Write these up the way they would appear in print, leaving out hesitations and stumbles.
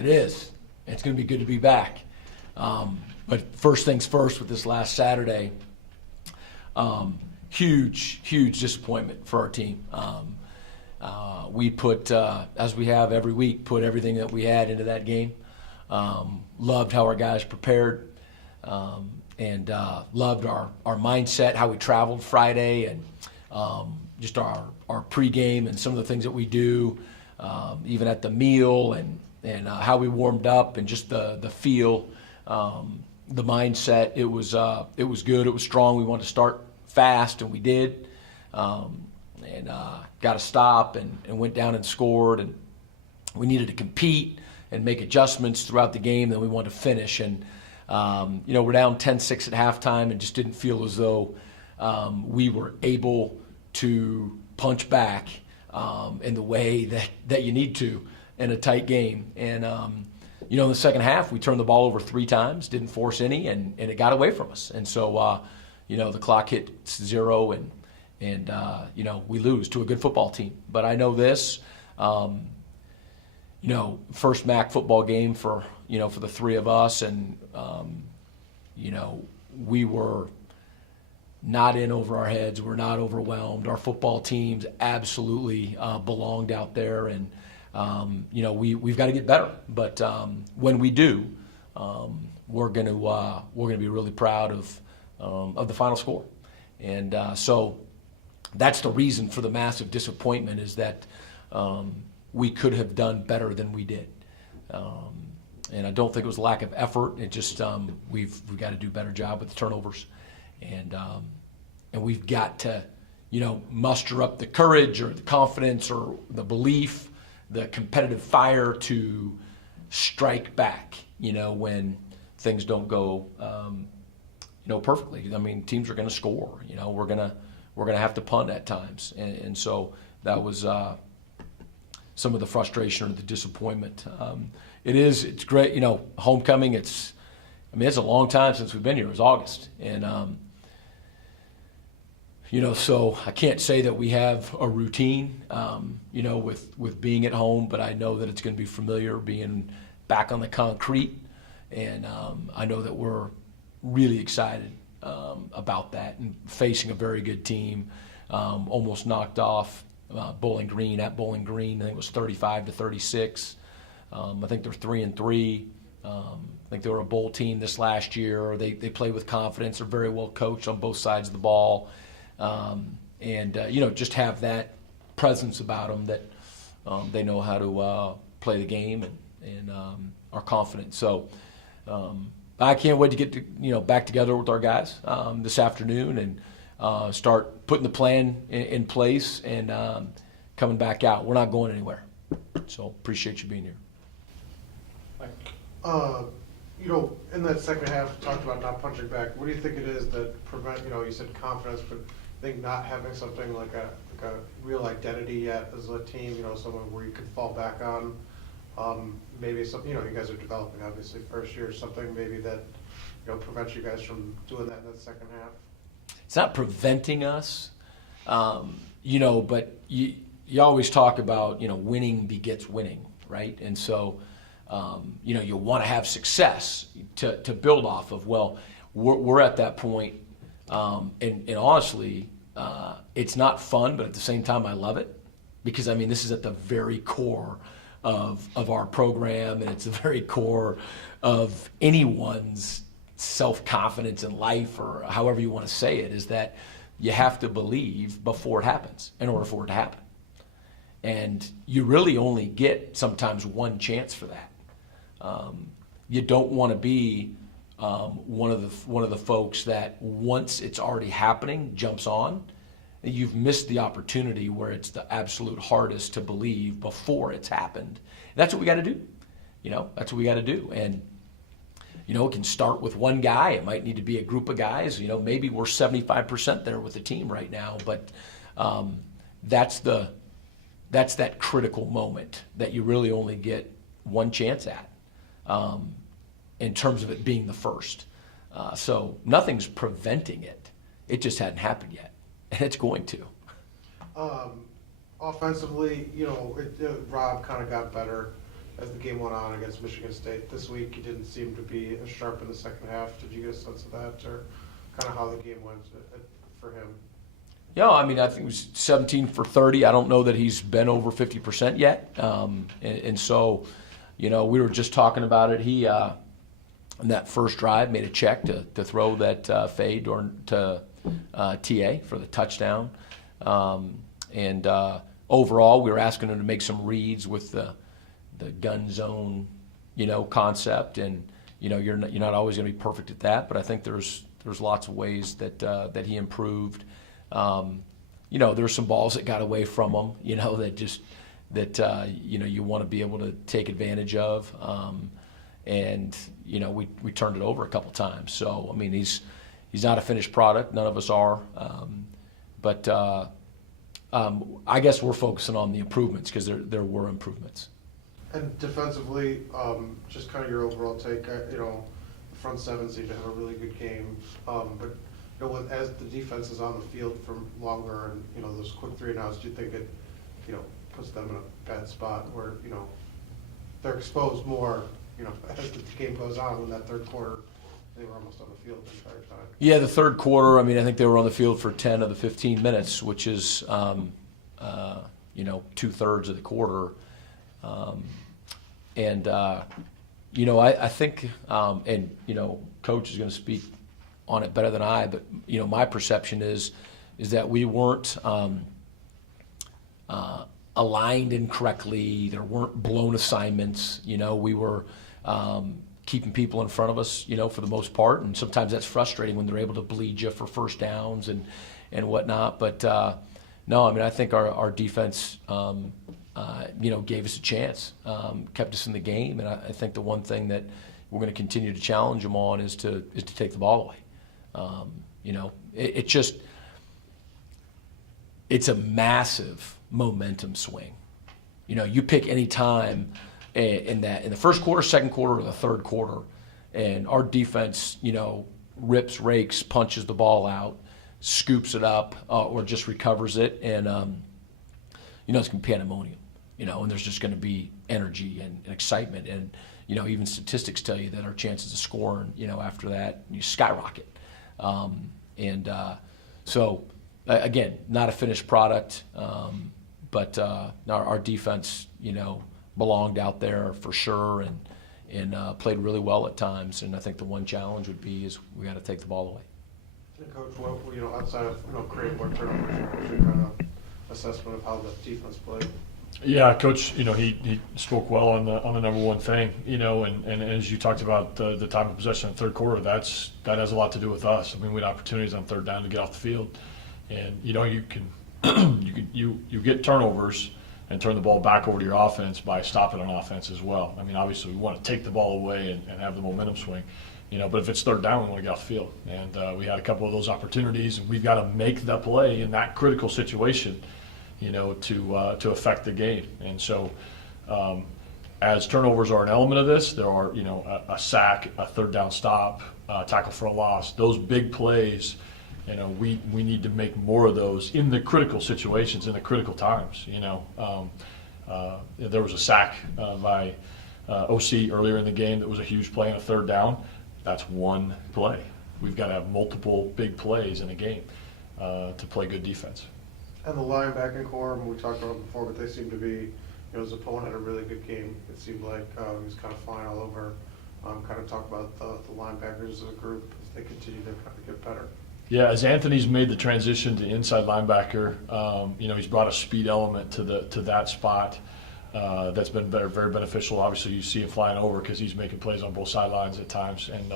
It is. It's going to be good to be back. But first things first with this last Saturday, huge disappointment for our team. We put, as we have every week, put everything that we had into that game. Loved how our guys prepared, and loved our mindset, how we traveled Friday, and just our pregame and some of the things that we do, even at the meal, and how we warmed up, and just the feel, the mindset. It was good. It was strong. We wanted to start fast, and we did. And got a stop and went down and scored, and we needed to compete and make adjustments throughout the game. Then we wanted to finish, and we're down 10-6 at halftime, and just didn't feel as though we were able to punch back in the way that you need to in a tight game. And in the second half, we turned the ball over 3 times, didn't force any, and it got away from us. And so the clock hit 0, and we lose to a good football team. But I know this, first MAC football game for the 3 of us, and we were not in over our heads. We're not overwhelmed. Our football teams absolutely belonged out there, and we've got to get better. But when we do, we're going to be really proud of the final score. And so that's the reason for the massive disappointment, is that we could have done better than we did. And I don't think it was a lack of effort. It just we've got to do a better job with the turnovers, and we've got to muster up the courage or the confidence or the belief, the competitive fire to strike back. When things don't go perfectly. I mean, teams are going to score. We're gonna have to punt at times, and so that was some of the frustration or the disappointment. It's great, homecoming. It's a long time since we've been here. It was August, and so I can't say that we have a routine, with being at home, but I know that it's going to be familiar being back on the concrete, and I know that we're really excited about that, and facing a very good team. Almost knocked off Bowling Green at Bowling Green. I think it was 35-36. I think they're 3-3. I think they were a bowl team this last year. They play with confidence. They're very well coached on both sides of the ball, and just have that presence about them that they know how to play the game, and are confident. So. I can't wait to get back together with our guys this afternoon, and start putting the plan in place, and coming back out. We're not going anywhere. So appreciate you being here. In that second half, you talked about not punching back. What do you think it is that prevent? You said confidence, but I think not having something like a real identity yet as a team. Someone where you could fall back on. Maybe something, you guys are developing, obviously, first year, something maybe that, prevents you guys from doing that in the second half? It's not preventing us, but you always talk about, winning begets winning, right? And so, you want to have success to build off of. Well, we're at that point, and honestly, it's not fun, but at the same time, I love it, because, this is at the very core of our program, and it's the very core of anyone's self-confidence in life, or however you want to say it, is that you have to believe before it happens in order for it to happen. And you really only get sometimes one chance for that. You don't want to be one of the folks that once it's already happening jumps on. You've missed the opportunity where it's the absolute hardest to believe before it's happened. That's what we got to do. That's what we got to do. And, it can start with one guy. It might need to be a group of guys. Maybe we're 75% there with the team right now, but that's that critical moment that you really only get one chance at, in terms of it being the first. So nothing's preventing it. It just hadn't happened yet. And it's going to. Offensively, Rob kind of got better as the game went on against Michigan State. This week, he didn't seem to be as sharp in the second half. Did you get a sense of that, or kind of how the game went for him? Yeah, I mean, I think it was 17 for 30. I don't know that he's been over 50% yet. And so, we were just talking about it. He, on that first drive, made a check to throw that fade or to TA for the touchdown. And overall, we were asking him to make some reads with the gun zone, concept. And, you're not always going to be perfect at that, but I think there's lots of ways that he improved. There's some balls that got away from him, that you want to be able to take advantage of. And we turned it over a couple times. So, I mean, he's not a finished product. None of us are. But I guess we're focusing on the improvements because there were improvements. And defensively, just kind of your overall take, the front seven seemed to have a really good game. But as the defense is on the field for longer and, those quick 3-and-outs, do you think it, puts them in a bad spot where, they're exposed more, as the game goes on? When that third quarter, they were almost on the field the entire time. Yeah, the third quarter, I mean, I think they were on the field for 10 of the 15 minutes, which is, 2/3 of the quarter. I think, Coach is going to speak on it better than I, but my perception is that we weren't aligned incorrectly. There weren't blown assignments. We were keeping people in front of us, for the most part, and sometimes that's frustrating when they're able to bleed you for first downs and whatnot. But no, I mean, I think our defense, gave us a chance, kept us in the game, and I think the one thing that we're going to continue to challenge them on is to take the ball away. It's a massive momentum swing. You pick any time in the first quarter, second quarter, or the third quarter, and our defense, rips, rakes, punches the ball out, scoops it up, or just recovers it, and it's going to be pandemonium. And there's just going to be energy and excitement, and even statistics tell you that our chances of scoring, after that, you skyrocket. So again, not a finished product, but our defense, belonged out there for sure, and played really well at times. And I think the one challenge would be is we got to take the ball away. And Coach, outside of Creighton, what turnovers, what's your kind of assessment of how the defense played? Yeah, Coach, he spoke well on the number one thing, and as you talked about the time of possession in the third quarter, that has a lot to do with us. I mean, we had opportunities on third down to get off the field, and you get turnovers and turn the ball back over to your offense by stopping on offense as well. I mean, obviously we want to take the ball away and have the momentum swing, but if it's third down, we want to get off the field, and we had a couple of those opportunities, and we've got to make the play in that critical situation, to affect the game. And so as turnovers are an element of this, there are, a sack, a third down stop, tackle for a loss. Those big plays, we need to make more of those in the critical situations, in the critical times. There was a sack by OC earlier in the game that was a huge play on a third down. That's one play. We've got to have multiple big plays in a game to play good defense. And the linebacking core, we talked about it before, but they seem to be, his opponent had a really good game. It seemed like he was kind of flying all over. Kind of talk about the linebackers as a group as they continue to kind of get better. Yeah, as Anthony's made the transition to inside linebacker, he's brought a speed element to that spot that's been very, very beneficial. Obviously, you see him flying over because he's making plays on both sidelines at times, and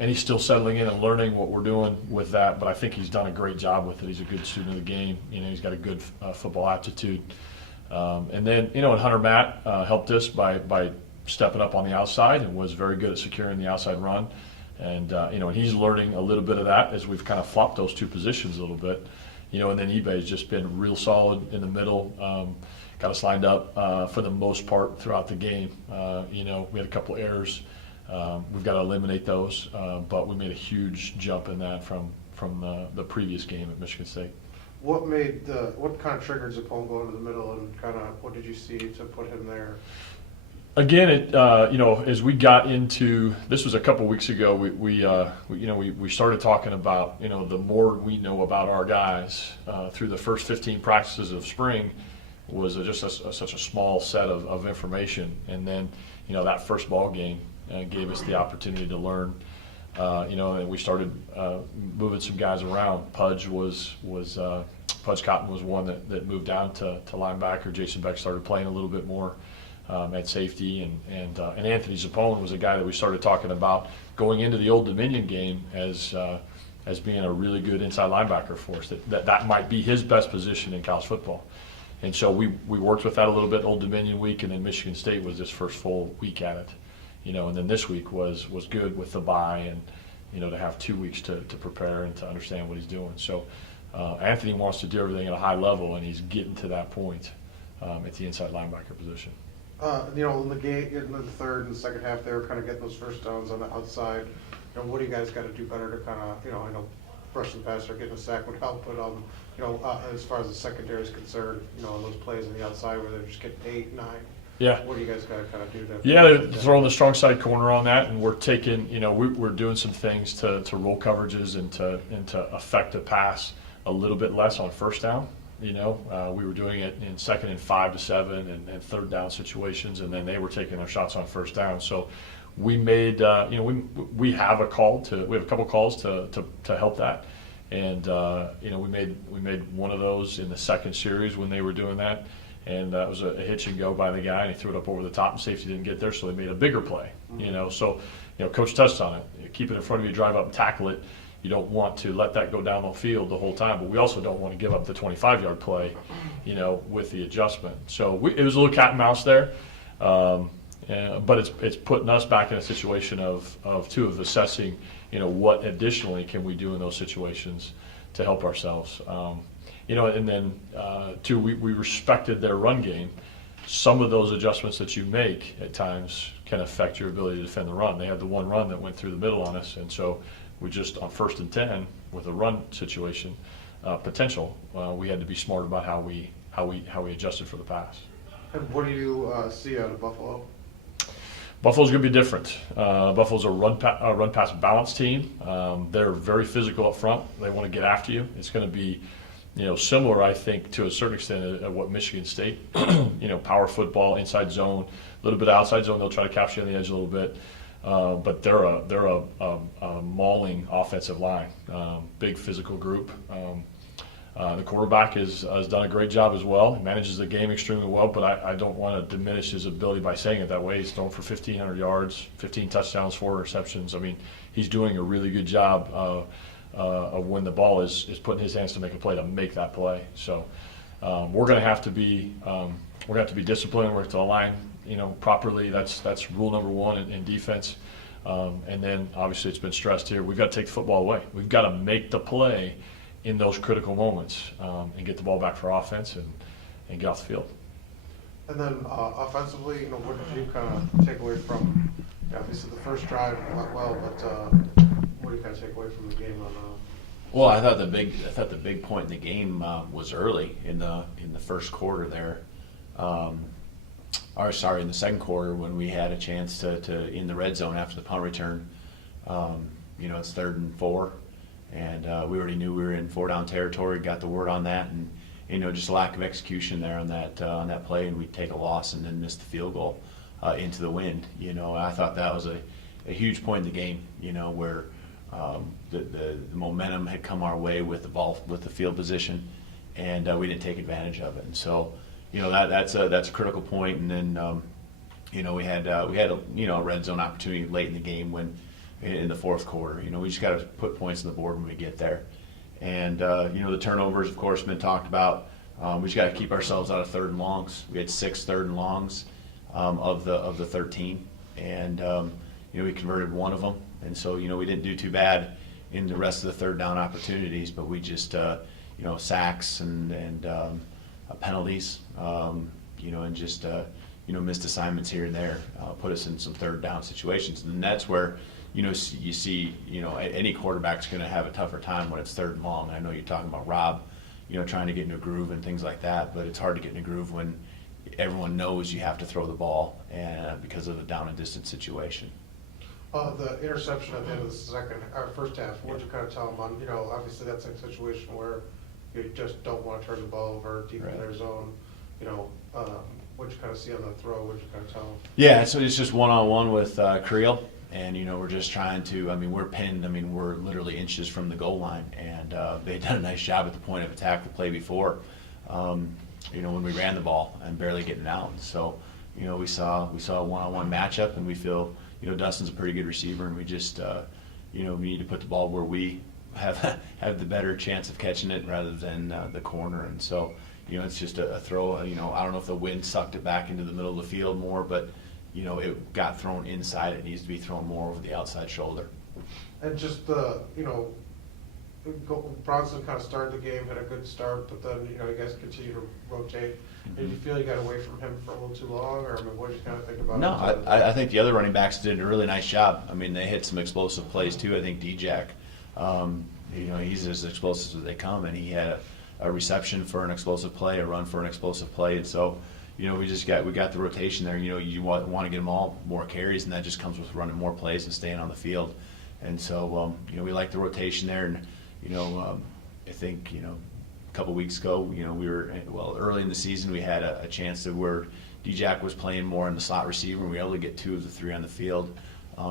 he's still settling in and learning what we're doing with that. But I think he's done a great job with it. He's a good student of the game. He's got a good football aptitude. And then, and Hunter Matt helped us by stepping up on the outside and was very good at securing the outside run. And, and he's learning a little bit of that as we've kind of flopped those two positions a little bit. And then eBay's just been real solid in the middle, got us lined up for the most part throughout the game. We had a couple errors. We've got to eliminate those, but we made a huge jump in that from the previous game at Michigan State. What kind of triggered Zappone go into the middle, and kind of what did you see to put him there? Again, as we got into this was a couple weeks ago. We started talking about the more we know about our guys through the first 15 practices of spring was just such a small set of information, and then that first ball game gave us the opportunity to learn. And we started moving some guys around. Pudge Cotton was one that moved down to linebacker. Jason Beck started playing a little bit more at safety, and Anthony Zappone was a guy that we started talking about going into the Old Dominion game as being a really good inside linebacker for us. That might be his best position in college football, and so we worked with that a little bit. Old Dominion week, and then Michigan State was this first full week at it, and then this week was good with the bye and to have 2 weeks to prepare and to understand what he's doing. So Anthony wants to do everything at a high level, and he's getting to that point at the inside linebacker position. In the game, in the third and second half, they were kind of getting those first downs on the outside. What do you guys got to do better to kind of, I know rushing passer, getting a sack would help, but as far as the secondary is concerned, on those plays on the outside where they're just getting 8, 9. Yeah. What do you guys got to kind of do to? Yeah, they're throwing the strong side corner on that, and we're taking, we're doing some things to roll coverages and to affect the pass a little bit less on first down. We were doing it in 2nd and 5 to 7 and third down situations, and then they were taking their shots on first down. So we made, we have a couple calls to help that, and we made one of those in the second series when they were doing that, and that was a hitch and go by the guy, and he threw it up over the top, and safety didn't get there, so they made a bigger play. So coach touched on it. Keep it in front of you, drive up, and tackle it. You don't want to let that go down the field the whole time, but we also don't want to give up the 25-yard play, with the adjustment. So it was a little cat and mouse there, but it's putting us back in a situation of assessing, what additionally can we do in those situations to help ourselves. And then two, we respected their run game. Some of those adjustments that you make at times can affect your ability to defend the run. They had the one run that went through the middle on us, and so we just on 1st and 10 with a run situation potential, we had to be smart about how we adjusted for the pass. And what do you see out of Buffalo? Buffalo's going to be different. Buffalo's a run pass balance team. They're very physical up front. They want to get after you. It's going to be similar, I think, to a certain extent at what Michigan State. Power football, inside zone, a little bit of outside zone. They'll try to capture you on the edge a little bit. But they're a mauling offensive line, big physical group. The quarterback has done a great job as well. He manages the game extremely well, but I don't want to diminish his ability by saying it that way. He's thrown for 1,500 yards, 15 touchdowns, 4 interceptions. I mean, he's doing a really good job of when the ball is put in his hands to make a play, to make that play. So we're going to have to be disciplined. We're going to align properly. That's rule number one in defense. And then obviously it's been stressed here. We've got to take the football away. We've got to make the play in those critical moments and get the ball back for offense and get off the field. And then offensively, what did you kind of take away from? Obviously the first drive went well, but what do you kind of take away from the game on? Well, I thought the big point in the game was early in the first quarter there. In the second quarter when we had a chance to in the red zone after the punt return. It's 3rd and 4, and we already knew we were in 4-down territory. Got the word on that, and just a lack of execution there on that play, and we'd take a loss and then miss the field goal into the wind. I thought that was a huge point in the game. Where the momentum had come our way with the ball, with the field position, and we didn't take advantage of it. And so. That's a critical point, and then we had a red zone opportunity late in the game when in the fourth quarter. We just got to put points on the board when we get there, and the turnovers, of course, been talked about. We just got to keep ourselves out of 3rd and longs. We had 6 3rd and longs of the 13, and we converted one of them, and so we didn't do too bad in the rest of the 3rd down opportunities, but we just sacks and penalties, and just missed assignments here and there, put us in some 3rd down situations, and that's where you see any quarterback's going to have a tougher time when it's 3rd and long. I know you're talking about Rob, trying to get into a groove and things like that, but it's hard to get in a groove when everyone knows you have to throw the ball, and because of the down and distance situation. The interception at the end of the first half, what'd you kind of tell them on, obviously that's a situation where you just don't want to turn the ball over deep in their zone, what'd you kind of see on the throw, what'd you kind of tell them? Yeah, so it's just one-on-one with Creel, and, we're just trying to, we're pinned, we're literally inches from the goal line, and they'd done a nice job at the point of attack the play before, when we ran the ball and barely getting out. So, we saw a one-on-one matchup, and we feel, Dustin's a pretty good receiver, and we just, we need to put the ball where we have the better chance of catching it rather than the corner. And so, it's just a throw. I don't know if the wind sucked it back into the middle of the field more, but it got thrown inside. It needs to be thrown more over the outside shoulder. And just Bronson kind of started the game, had a good start, but then, you guys continue to rotate. Did you feel you got away from him for a little too long, or what did you kind of think about it? No, I think the other running backs did a really nice job. They hit some explosive plays too. I think D-Jack, he's as explosive as they come, and he had a reception for an explosive play, a run for an explosive play, and so, we got the rotation there. You want to get them all more carries, and that just comes with running more plays and staying on the field. And so, we like the rotation there, and I think a couple weeks ago, we were early in the season. We had a chance to where D-Jack was playing more in the slot receiver, and we were able to get 2 of the 3 on the field.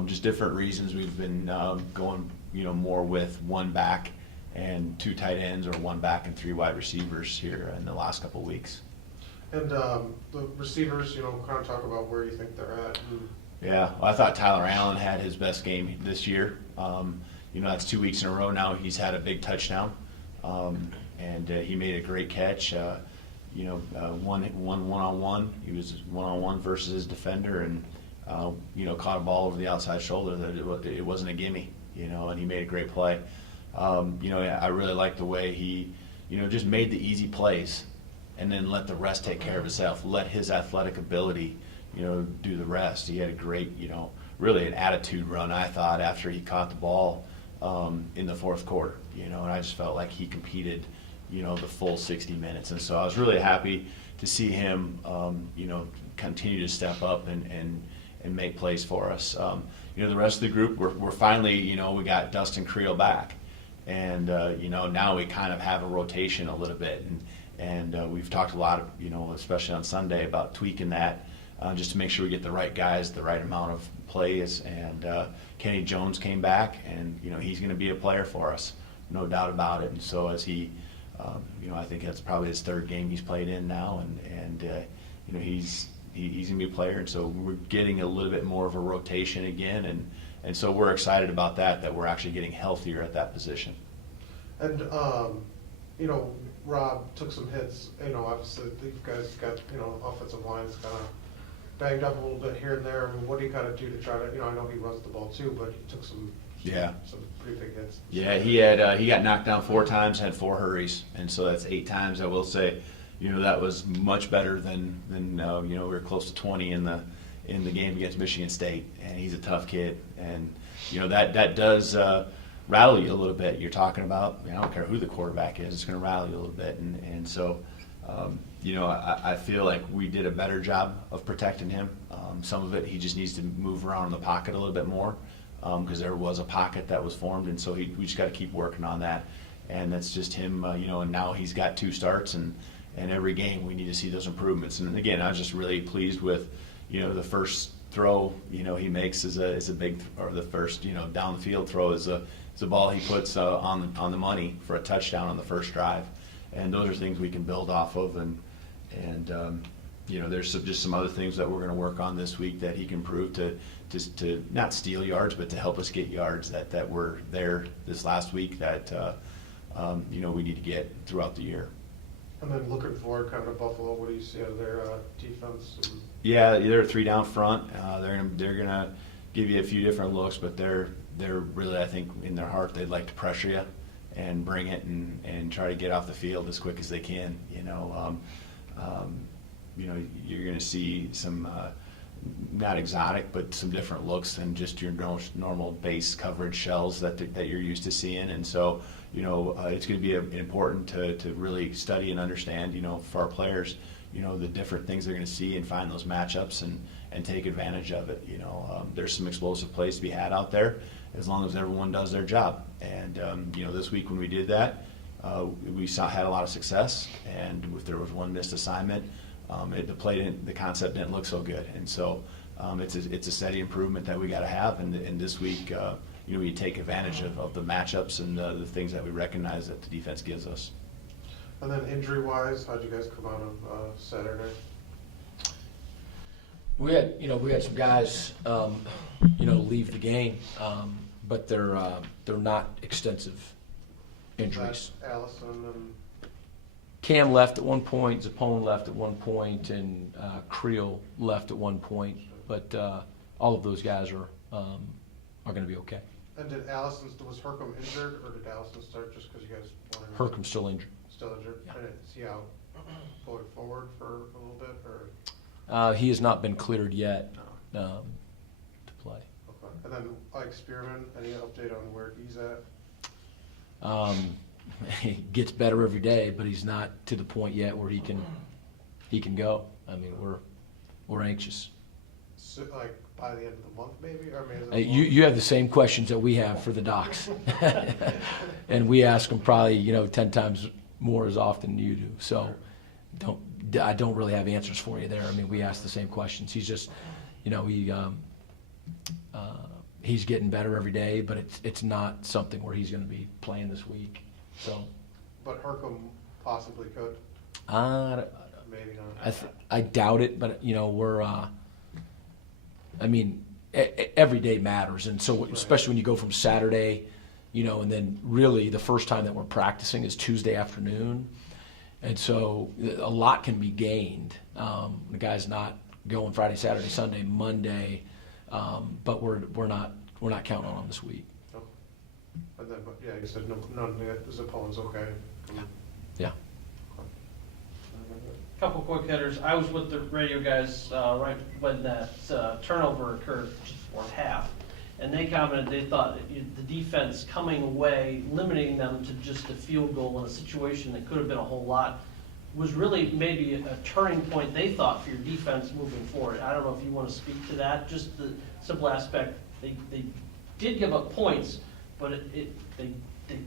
Just different reasons. We've been going more with 1 back and 2 tight ends, or 1 back and 3 wide receivers here in the last couple of weeks. And the receivers, kind of talk about where you think they're at. Yeah, well, I thought Tyler Allen had his best game this year. That's 2 weeks in a row now. He's had a big touchdown, and he made a great catch. One-on-one. He was one-on-one versus his defender, and caught a ball over the outside shoulder that it wasn't a gimme. And he made a great play. I really liked the way he, just made the easy plays, and then let the rest take care of itself. Let his athletic ability, do the rest. He had a great, really an attitude run, I thought, after he caught the ball in the fourth quarter. And I just felt like he competed, the full 60 minutes. And so I was really happy to see him, continue to step up and make plays for us. The rest of the group, we're finally, we got Dustin Creel back. And, now we kind of have a rotation a little bit. And we've talked a lot, especially on Sunday, about tweaking that just to make sure we get the right guys, the right amount of plays. And Kenny Jones came back, and, he's going to be a player for us, no doubt about it. And so as he, I think that's probably his 3rd game he's played in now. And he's going to be a player. And so we're getting a little bit more of a rotation again. And so we're excited about that we're actually getting healthier at that position. And, Rob took some hits, obviously you guys got, offensive lines kind of banged up a little bit here and there. What do you kind of do to try to, I know he runs the ball too, but he took some pretty big hits. Yeah, he got knocked down 4 times, had 4 hurries, and so that's 8 times. I will say, that was much better than we were close to 20 in the game against Michigan State, and he's a tough kid, and that does rattle you a little bit. You're talking about, I don't care who the quarterback is, it's going to rattle you a little bit, and so I feel like we did a better job of protecting him. Some of it he just needs to move around in the pocket a little bit more, because there was a pocket that was formed, and so we just got to keep working on that. And that's just him, and now he's got 2 starts, and every game we need to see those improvements. And again, I was just really pleased with, the first throw, he makes is a big, or the first, down the field throw is a ball he puts on the money for a touchdown on the first drive. And those are things we can build off of, and there's just some other things that we're going to work on this week that he can prove to not steal yards, but to help us get yards that were there this last week that we need to get throughout the year. And then looking forward kind of to Buffalo, what do you see out of their defense? Yeah, they're 3 down front. They're gonna give you a few different looks, but they're really, I think, in their heart, they'd like to pressure you and bring it and try to get off the field as quick as they can. You're going to see some not exotic, but some different looks than just your normal base coverage shells that you're used to seeing. And so, it's going to be important to really study and understand, for our players, the different things they're going to see and find those matchups and take advantage of it. There's some explosive plays to be had out there as long as everyone does their job. And, this week when we did that, we had a lot of success. And if there was one missed assignment, the concept didn't look so good. And so it's a steady improvement that we got to have. And this week, we take advantage of the matchups and the things that we recognize that the defense gives us. And then injury-wise, how'd you guys come out of Saturday? We had some guys, leave the game, but they're not extensive injuries. Allison and Cam left at one point, Zappone left at one point, and Creel left at one point. But all of those guys are going to be okay. And was Hercom injured, or did Allison start just because you guys wanted him? Hercom's still injured. Still injured? Yeah. And is he out going forward for a little bit, or? He has not been cleared yet to play. Okay. And then Spearman, any update on where he's at? He gets better every day, but he's not to the point yet where he can go. I mean, we're anxious. So, by the end of the month, maybe? Or maybe You have the same questions that we have for the docs, and we ask them probably 10 times more as often than you do. So I don't really have answers for you there. I mean, we ask the same questions. He's just he's getting better every day, but it's not something where he's going to be playing this week. So, but Hercom possibly could. Maybe not. I doubt it, but we're. I mean, every day matters, and so especially when you go from Saturday, and then really the first time that we're practicing is Tuesday afternoon, and so a lot can be gained. The guy's not going Friday, Saturday, Sunday, Monday, but we're not counting on him this week. Oh. And then, but you said none of his opponents okay. Yeah. Couple quick hitters. I was with the radio guys right when that turnover occurred just before half, and they commented they thought the defense coming away, limiting them to just a field goal in a situation that could have been a whole lot, was really maybe a turning point they thought for your defense moving forward. I don't know if you want to speak to that. Just the simple aspect, they did give up points, but they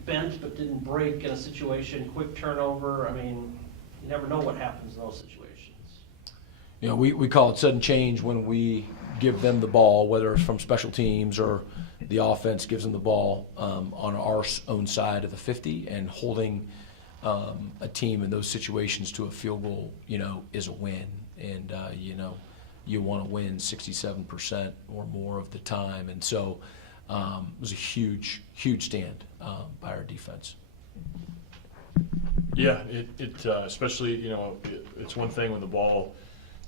bent but didn't break in a situation. Quick turnover. I mean, you never know what happens in those situations. We call it sudden change when we give them the ball, whether it's from special teams or the offense gives them the ball on our own side of the 50, and holding a team in those situations to a field goal, is a win. And, you want to win 67% or more of the time. And so it was a huge, huge stand by our defense. Yeah, especially, it's one thing when the ball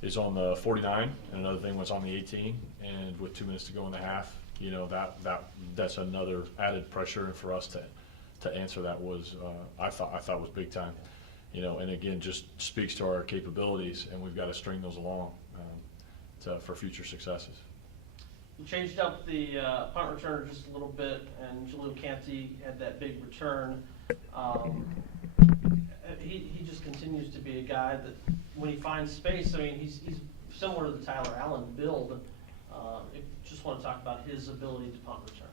is on the 49 and another thing when it's on the 18, and with 2 minutes to go in the half, that's another added pressure. And for us to answer that was, I thought was big time, and again, just speaks to our capabilities, and we've got to string those along for future successes. You changed up the punt returner just a little bit, and Jalil Canty had that big return. He just continues to be a guy that when he finds space, I mean, he's similar to the Tyler Allen build. Just want to talk about his ability to punt return.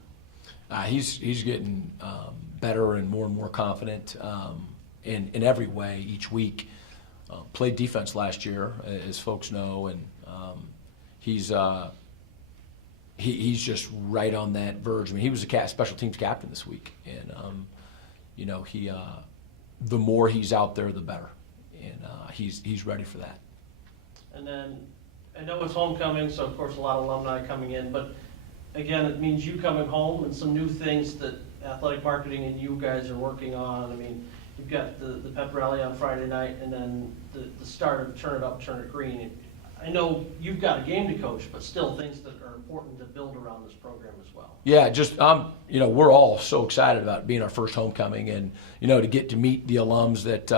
He's getting better and more confident in every way each week. Played defense last year, as folks know, and he's just right on that verge. I mean, he was a special teams captain this week, and the more he's out there, the better, and he's ready for that. And then I know it's homecoming, so of course a lot of alumni coming in, but again, it means you coming home and some new things that athletic marketing and you guys are working on. I mean, you've got the pep rally on Friday night, and then the start of Turn It Up, Turn It Green. I know you've got a game to coach, but still things that are important to build around this program as well. Yeah, just we're all so excited about being our first homecoming, and to get to meet the alums that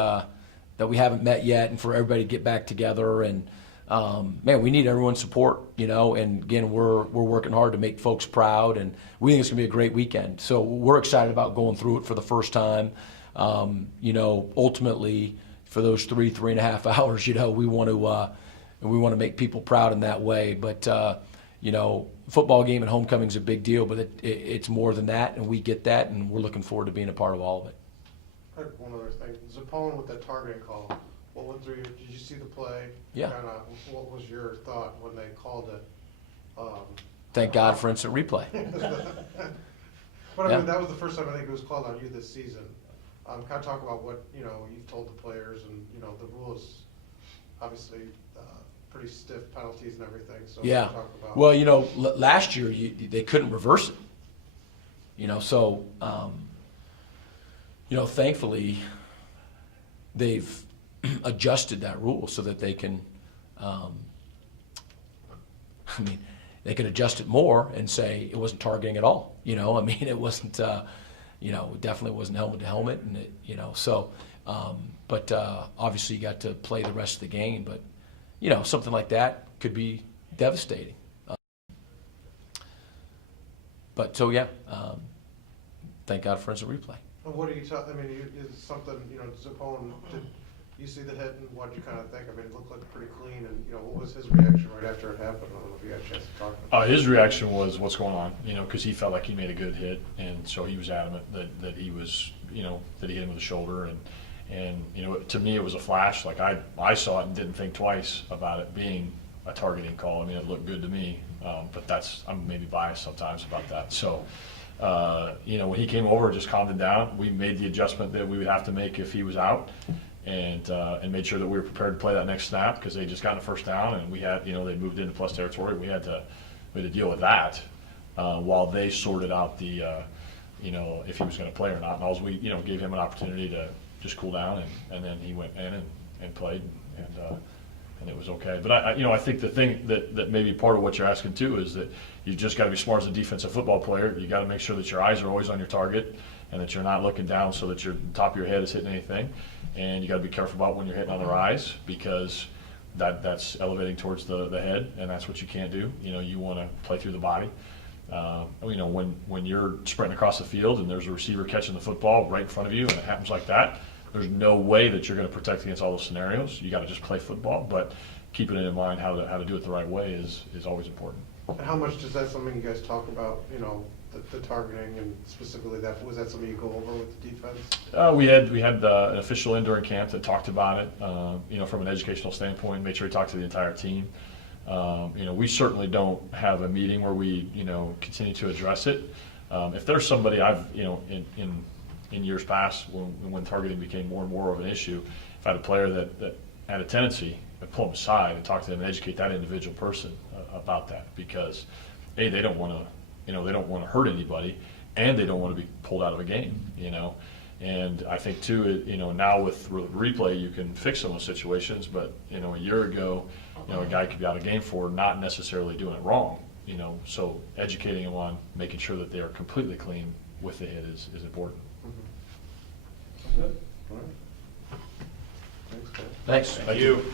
we haven't met yet, and for everybody to get back together. And man, we need everyone's support, and again, we're working hard to make folks proud, and we think it's gonna be a great weekend. So we're excited about going through it for the first time. Ultimately, for those 3.5 hours. We want to make people proud in that way. But football game and homecoming is a big deal, but it's more than that, and we get that, and we're looking forward to being a part of all of it. I had one other thing. Zappone with that targeting call. What went through you? Did you see the play? Yeah. Kinda, what was your thought when they called it? Thank God for instant replay. But I Yeah. mean, that was the first time I think it was called on you this season. Kind of talk about what you've told the players, and the rule is obviously pretty stiff penalties and everything. So Yeah. talk about. Well, last year they couldn't reverse it. So thankfully they've adjusted that rule so that they can. They could adjust it more and say it wasn't targeting at all. It wasn't. It definitely wasn't helmet to helmet, and So, but obviously you got to play the rest of the game. But something like that could be devastating. But so yeah, thank God for instant replay. And what do you tell? I mean, is something Zappone? Did you see the hit, and what did you kind of think? I mean, it looked like pretty clean, and what was his reaction right after it happened? I don't know if you had a chance to talk to him. His reaction was, "What's going on?" Because he felt like he made a good hit, and so he was adamant that he was, that he hit him with the shoulder, and to me it was a flash. Like I saw it and didn't think twice about it being a targeting call. I mean, it looked good to me, but I'm maybe biased sometimes about that. So, when he came over, just calmed him down. We made the adjustment that we would have to make if he was out. And made sure that we were prepared to play that next snap because they just gotten a first down, and we had, they moved into plus territory. We had to deal with that while they sorted out the, if he was going to play or not. And also we, gave him an opportunity to just cool down, and then he went in and played, and it was okay. But I think the thing that maybe part of what you're asking too is that you just got to be smart as a defensive football player. You got to make sure that your eyes are always on your target, and that you're not looking down so that your top of your head is hitting anything. And you got to be careful about when you're hitting on the rise, because that's elevating towards the head, and that's what you can't do. You want to play through the body. When you're sprinting across the field and there's a receiver catching the football right in front of you, and it happens like that, there's no way that you're going to protect against all those scenarios. You got to just play football, but keeping it in mind how to do it the right way is always important. And how much does that something you guys talk about? The targeting, and specifically was that something you go over with the defense? We had an official in during camp that talked about it. From an educational standpoint, made sure he talked to the entire team. We certainly don't have a meeting where we continue to address it. If there's somebody in years past when targeting became more and more of an issue, if I had a player that had a tendency, I'd pull them aside and talk to them and educate that individual person about that, because they don't want to. They don't want to hurt anybody, and they don't want to be pulled out of a game, And I think too, now with replay, you can fix some of those situations. But a year ago, a guy could be out of game for not necessarily doing it wrong. So educating them on making sure that they are completely clean with the hit is important. Mm-hmm. Good. All right. Thanks, guys. Thanks. Thank you.